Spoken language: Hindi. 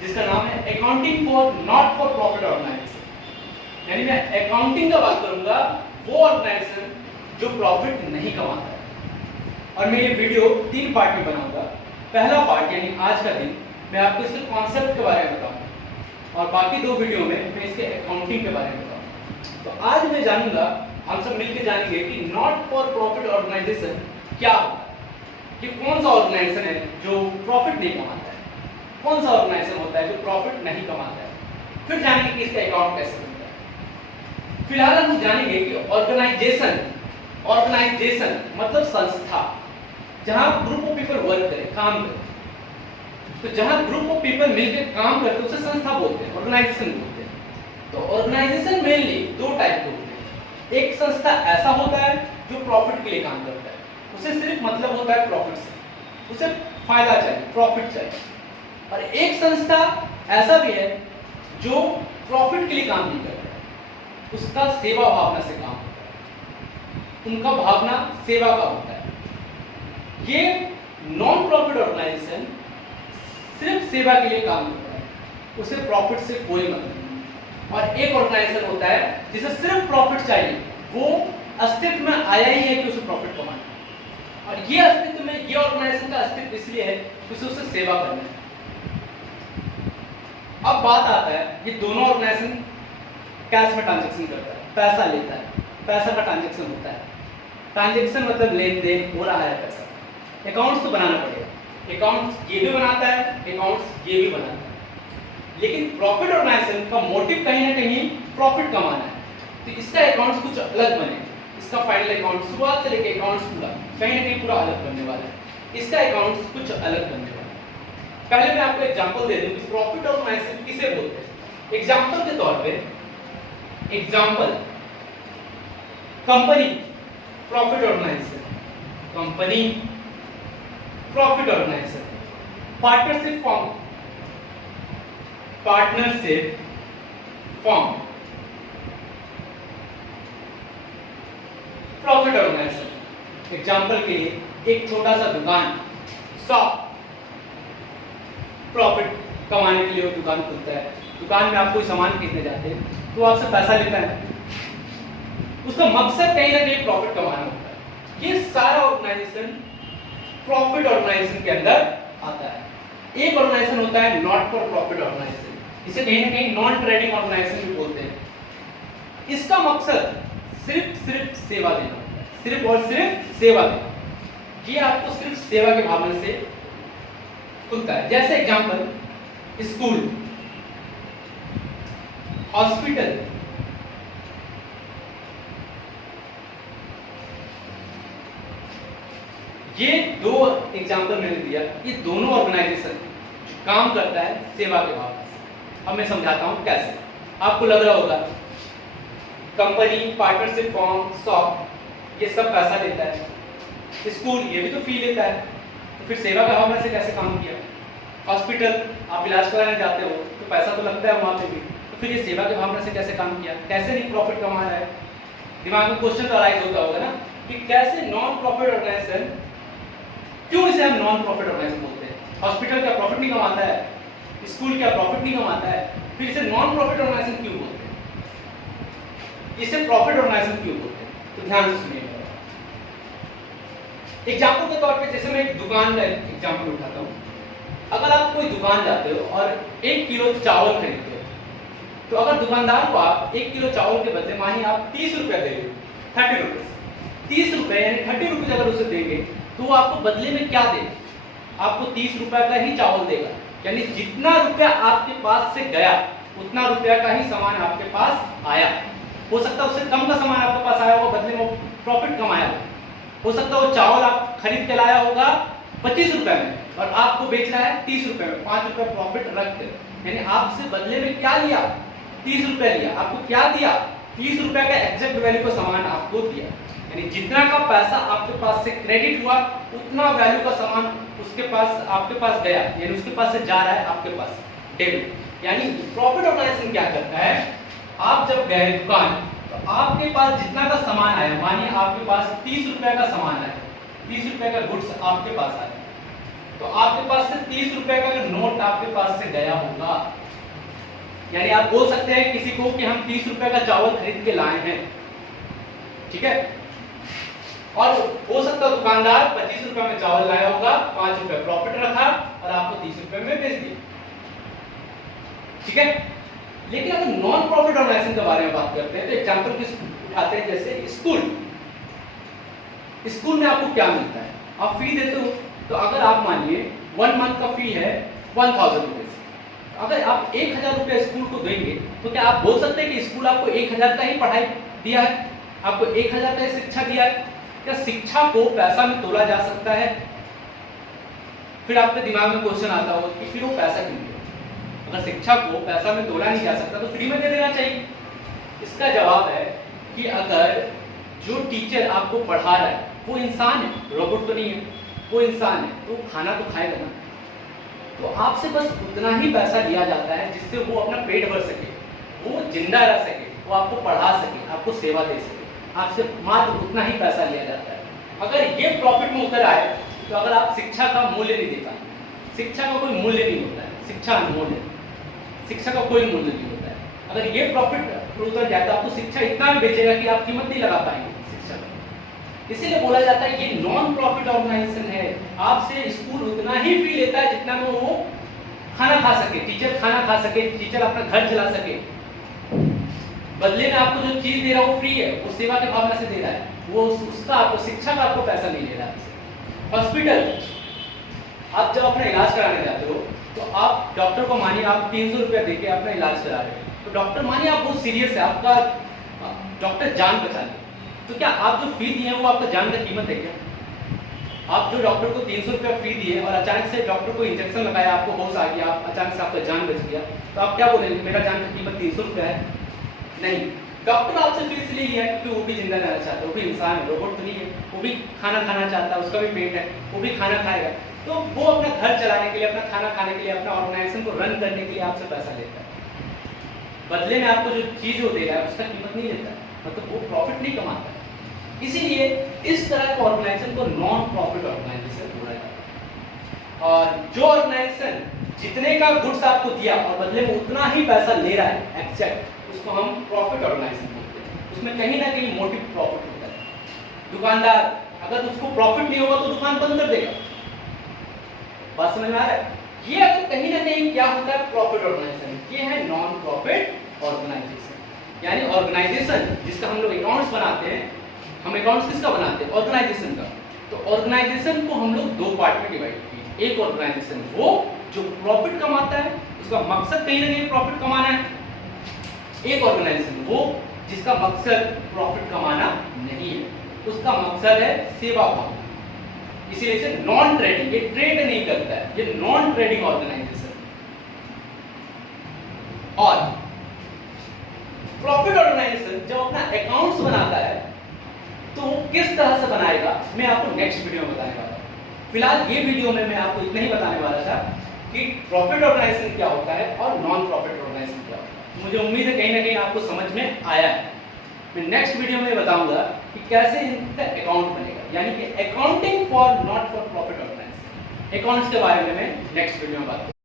जिसका नाम है accounting for not for profit organisation. यानी मैं अकाउंटिंग का बात करूंगा वो ऑर्गेनाइजेशन जो प्रॉफिट नहीं कमाता है। और मैं ये वीडियो 3 पार्ट में बनाऊंगा। पहला पार्ट यानी आज का दिन मैं आपको इसके कॉन्सेप्ट के बारे में बताऊंगा और बाकी 2 वीडियो में मैं इसके अकाउंटिंग के बारे में बताऊंगा। तो आज मैं जानूंगा, हम सब मिलकर जानेंगे कि नॉट फॉर प्रॉफिट ऑर्गेनाइजेशन क्या होता है, कि कौन सा ऑर्गेनाइजेशन है जो प्रॉफिट नहीं कमाता है, कौन सा ऑर्गेनाइजेशन होता है जो प्रॉफिट नहीं कमाता है। फिर जानेंगे कि इसका अकाउंट कैसे बनता है। फिलहाल हम जानेंगे कि ऑर्गेनाइजेशन मतलब संस्था, जहां ग्रुप ऑफ पीपल वर्क करे, काम करे। तो जहां ग्रुप ऑफ पीपल मिलकर काम करते हैं उसे संस्था बोलते हैं, ऑर्गेनाइजेशन बोलते हैं। तो ऑर्गेनाइजेशन मेनली 2 टाइप के होते हैं। एक संस्था ऐसा होता है जो प्रॉफिट के लिए काम करता है, उसे सिर्फ मतलब होता है प्रॉफिट से, उसे फायदा चाहिए, प्रॉफिट चाहिए। और एक संस्था ऐसा भी है जो प्रॉफिट के लिए काम नहीं करता है, उसका सेवा भावना से काम होता है, उनका भावना सेवा का होता है। ये नॉन प्रॉफिट ऑर्गेनाइजेशन सिर्फ सेवा के लिए काम करता है, उसे प्रॉफिट से कोई मतलब नहीं। और एक ऑर्गेनाइजेशन होता है जिसे सिर्फ प्रॉफिट चाहिए, वो अस्तित्व में आया ही है कि उसे प्रॉफिट कमाना है। और ये अस्तित्व में, ये ऑर्गेनाइजेशन का अस्तित्व इसलिए है कि उसे सेवा करना है। अब बात आता है, ये दोनों ऑर्गेनाइजेशन कैश में ट्रांजैक्शन करता है, पैसा लेता है, पैसा का ट्रांजैक्शन होता है। ट्रांजैक्शन मतलब लेन देन हो रहा है पैसा। अकाउंट्स तो बनाना पड़ेगा, अकाउंट्स ये भी बनाता है, अकाउंट्स ये भी बनाता है। लेकिन प्रॉफिट ऑर्गेनाइजेशन का मोटिव कहीं ना कहीं प्रॉफिट कमाना है, तो इसका अकाउंट्स कुछ अलग बनेगा। इसका फाइनल अकाउंट शुरुआत से लेकर अकाउंट्स पूरा कहीं ना कहीं पूरा अलग बनने वाला है। इसका अकाउंट्स कुछ अलग बनने वाला है। पहले मैं आपको एग्जांपल दे दूं कि प्रॉफिट ऑर्गेनाइजेशन किसे बोलते हैं। एग्जांपल के तौर पे, example company profit organisation, company profit organisation. Partnership form, partnership form profit organisation. Example के लिए एक छोटा सा दुकान, शॉप, प्रॉफिट कमाने के लिए वो दुकान खुलता है। दुकान में आप कोई सामान खरीदने जाते हैं तो आपसे पैसा लेता है, उसका मकसद कहीं ना कहीं प्रॉफिट कमाना होता है। ये सारा ऑर्गेनाइजेशन प्रॉफिट ऑर्गेनाइजेशन के अंदर आता है। एक ऑर्गेनाइजेशन होता है नॉट फॉर प्रॉफिट ऑर्गेनाइजेशन, इसे कहीं ना कहीं नॉन ट्रेडिंग ऑर्गेनाइजेशन भी बोलते हैं। इसका मकसद सिर्फ सेवा देना होता है, सिर्फ और सिर्फ सेवा देना। ये आपको सिर्फ सेवा की भावना से खुलता है। जैसे एग्जांपल, स्कूल, हॉस्पिटल, ये 2 एग्जांपल मैंने दिया। ये दोनों ऑर्गेनाइजेशन काम करता है सेवा के भावना से। अब मैं समझाता हूं कैसे। आपको लग रहा होगा कंपनी, पार्टनरशिप फॉर्म, शॉप, ये सब पैसा लेता है, स्कूल ये भी तो फी लेता है, तो फिर सेवा के भावना से कैसे काम किया। हॉस्पिटल, आप इलाज कराने जाते हो तो पैसा तो लगता है वहां पे भी, तो फिर ये सेवा के भावना से कैसे काम किया, कैसे नहीं प्रॉफिट कमा रहा है। दिमाग में क्वेश्चन तो अराइज होता होगा ना कि कैसे नॉन प्रॉफिट ऑर्गेनाइजेशन, क्यों इसे हम नॉन प्रॉफिट ऑर्गेनाइजेशन बोलते हैं। हॉस्पिटल क्या प्रॉफिट नहीं कमाता है, स्कूल क्या प्रॉफिट नहीं कमाता है, फिर इसे नॉन प्रॉफिट ऑर्गेनाइजेशन क्यों बोलते हैं, इसे प्रॉफिट ऑर्गेनाइजेशन क्यों बोलते हैं। तो ध्यान से सुनिएगा। एग्जांपल के तौर पे जैसे मैं एक दुकान का एग्जांपल उठाता हूं। अगर आप कोई दुकान जाते हो और 1 किलो चावल खरीदते हो, तो अगर दुकानदार को आप 1 किलो चावल के बदले मानिए आप 30 रुपया दे रहे हो, 30 रुपीज, 30 रुपए यानी 30 रुपीज अगर उसे देंगे तो वो आपको बदले में क्या देगा, आपको 30 रुपया का ही चावल देगा। यानी जितना रुपया आपके पास से गया उतना रुपया का ही सामान आपके पास आया। हो सकता है उससे कम का सामान आपके पास आया होगा, बदले में प्रॉफिट कमाया हो सकता है वो चावल आप खरीद के लाया होगा 25 रुपए में और आपको बेच रहा है 30 रुपए में, 5 रुपए प्रॉफिट रख के। यानी आपसे बदले में क्या लिया, 30 रुपए लिया। आपको क्या दिया, 30 रुपए का एग्जैक्ट वैल्यू का सामान आपको दिया। यानी जितना का पैसा आपके पास से क्रेडिट हुआ उतना वैल्यू का सामान उसके पास, आपके पास गया, यानी उसके पास से जा रहा है आपके पास डेबिट। यानी प्रॉफिट ऑर्गेनाइजेशन क्या करता है, आप जब गए दुकान तो आपके पास जितना का सामान आया, मानिए आपके पास 30 रुपए का सामान आया, 30 रुपए का गुड्स आपके पास आया, तो आपके पास से 30 रुपए का अगर नोट आपके पास से गया होगा, यानी आप बोल सकते हैं किसी को कि हम 30 रुपए का चावल खरीद के लाए हैं, ठीक है, और हो सकता है दुकानदार 25 रुपए में चावल लाया होगा, 5 रुपए प्रॉफिट रखा और आपको 30 रुपए में बेच दिया, ठीक है। लेकिन अगर नॉन प्रॉफिट ऑर्गेनाइजेशन के बारे में बात करते हैं तो एग्जांपल किस उठाते हैं, जैसे स्कूल में आपको क्या मिलता है, आप फी देते हो, तो अगर आप मानिए 1 मंथ का फी है 1000 रुपए, अगर आप 1000 रुपए स्कूल को देंगे तो क्या आप बोल सकते हैं कि स्कूल आपको 1000 का ही पढ़ाई दिया है, आपको 1000 का शिक्षा दिया है? क्या शिक्षा को पैसा में तोला जा सकता है? फिर आपके दिमाग में क्वेश्चन आता होगा कि फिर वो पैसा क्यों दे? अगर शिक्षा को पैसा में तोला नहीं जा सकता तो फ्री में दे देना चाहिए। इसका जवाब है कि अगर जो टीचर आपको पढ़ा रहा है वो इंसान है, रोबोट तो नहीं है, वो इंसान है, तो खाना तो खाएगा ना, तो आपसे बस उतना ही पैसा लिया जाता है जिससे वो अपना पेट भर सके, वो जिंदा रह सके, वो आपको पढ़ा सके, आपको सेवा दे सके, आपसे मात्र उतना ही पैसा लिया जाता है। अगर ये प्रॉफिट में उतर आए तो अगर आप शिक्षा का मूल्य नहीं दे पाए, शिक्षा का कोई मूल्य नहीं होता है, शिक्षा अनमोल है, शिक्षा का कोई मूल्य नहीं होता है। अगर ये प्रॉफिट उतर जाए तो आपको शिक्षा इतना में बेचेगा कि आप कीमत नहीं लगा पाएंगे शिक्षा का। इसीलिए बोला जाता है ये नॉन प्रॉफिट ऑर्गेनाइजेशन है, आपसे स्कूल उतना ही फी लेता है जितना में वो खाना खा सके, टीचर खाना खा सके, टीचर अपना घर चला सके, बदले में आपको जो चीज दे रहा है वो फ्री है, वो सेवा की भावना से दे रहा है, वो उसका आपको शिक्षा का आपको पैसा नहीं ले रहा है। हॉस्पिटल, आप जब अपना इलाज कराने जाते हो तो आप डॉक्टर को मानिए आप 300 रुपया देके अपना इलाज करा रहे हो, तो डॉक्टर मानिए आप बहुत सीरियस है, आपका डॉक्टर जान बचा ले, तो क्या आप जो फी दिए हैं वो आपका जान का कीमत है क्या? आप जो डॉक्टर को 300 रुपया फी दिए और अचानक से डॉक्टर को इंजेक्शन लगाया, आपको होश आ गया, अचानक से आपका जान बच गया, तो आप क्या बोलेंगे मेरा जान का कीमत 300 रुपया है? नहीं, डॉक्टर आपसे फीस ले लिया क्योंकि वो भी जिंदा रहना चाहता है, वो भी इंसान है, रोबोट तो नहीं है, वो भी खाना खाना चाहता है, उसका भी पेट है, वो भी खाना खाएगा, तो वो अपना घर चलाने के लिए, अपना खाना खाने के लिए, अपना ऑर्गेनाइजेशन को रन करने के लिए आपसे पैसा लेता है, बदले में आपको जो चीज वो दे रहा है उसका कीमत नहीं लेता है, मतलब वो प्रॉफिट नहीं कमाता है। इसीलिए इस तरह के ऑर्गेनाइजेशन को नॉन प्रॉफिट ऑर्गेनाइजेशन बोला जाता है। और जो ऑर्गेनाइजेशन जितने का गुड्स आपको दिया और बदले में उतना ही पैसा ले रहा है एग्जैक्ट, उसको हम प्रॉफिट ऑर्गेनाइजेशन बोलते हैं। उसमें कहीं ना कहीं मोटिव प्रॉफिट होता है। दुकानदार अगर उसको प्रॉफिट नहीं होगा तो दुकान बंद कर देगा, बात समझ में आ रहा है? ये अगर कहीं ना कहीं क्या होता है प्रॉफिट ऑर्गेनाइजेशन, ये है नॉन प्रॉफिट ऑर्गेनाइजेशन। यानी ऑर्गेनाइजेशन जिसका हम लोग अकाउंट्स बनाते हैं, हम अकाउंट्स किसका बनाते हैं? ऑर्गेनाइजेशन का। तो ऑर्गेनाइजेशन को हम लोग दो पार्ट में डिवाइड किए। एक ऑर्गेनाइजेशन वो जो प्रॉफिट कमाता है, उसका मकसद कहीं ना कहीं प्रॉफिट कमाना है। एक ऑर्गेनाइजेशन वो जिसका मकसद प्रॉफिट कमाना नहीं है, उसका मकसद है सेवा भावना, इसीलिए इसे नॉन ट्रेडिंग, ये ट्रेड नहीं करता है, ये नॉन ट्रेडिंग ऑर्गेनाइजेशन। और प्रॉफिट ऑर्गेनाइजेशन जब अपना अकाउंट्स बनाता है तो वो किस तरह से बनाएगा मैं आपको नेक्स्ट वीडियो में बताने वाला हूं। फिलहाल ये वीडियो में मैं आपको इतना ही बताने वाला था कि प्रॉफिट ऑर्गेनाइजेशन क्या होता है और नॉन प्रॉफिट ऑर्गेनाइजेशन क्या होता है। मुझे उम्मीद है कहीं ना कहीं आपको समझ में आया है। मैं नेक्स्ट वीडियो में बताऊंगा कि कैसे इनका अकाउंट बनेगा, यानी कि accounting for not for profit organisation. Accounts के बारे में मैं नेक्स्ट वीडियो में बात करूंगा।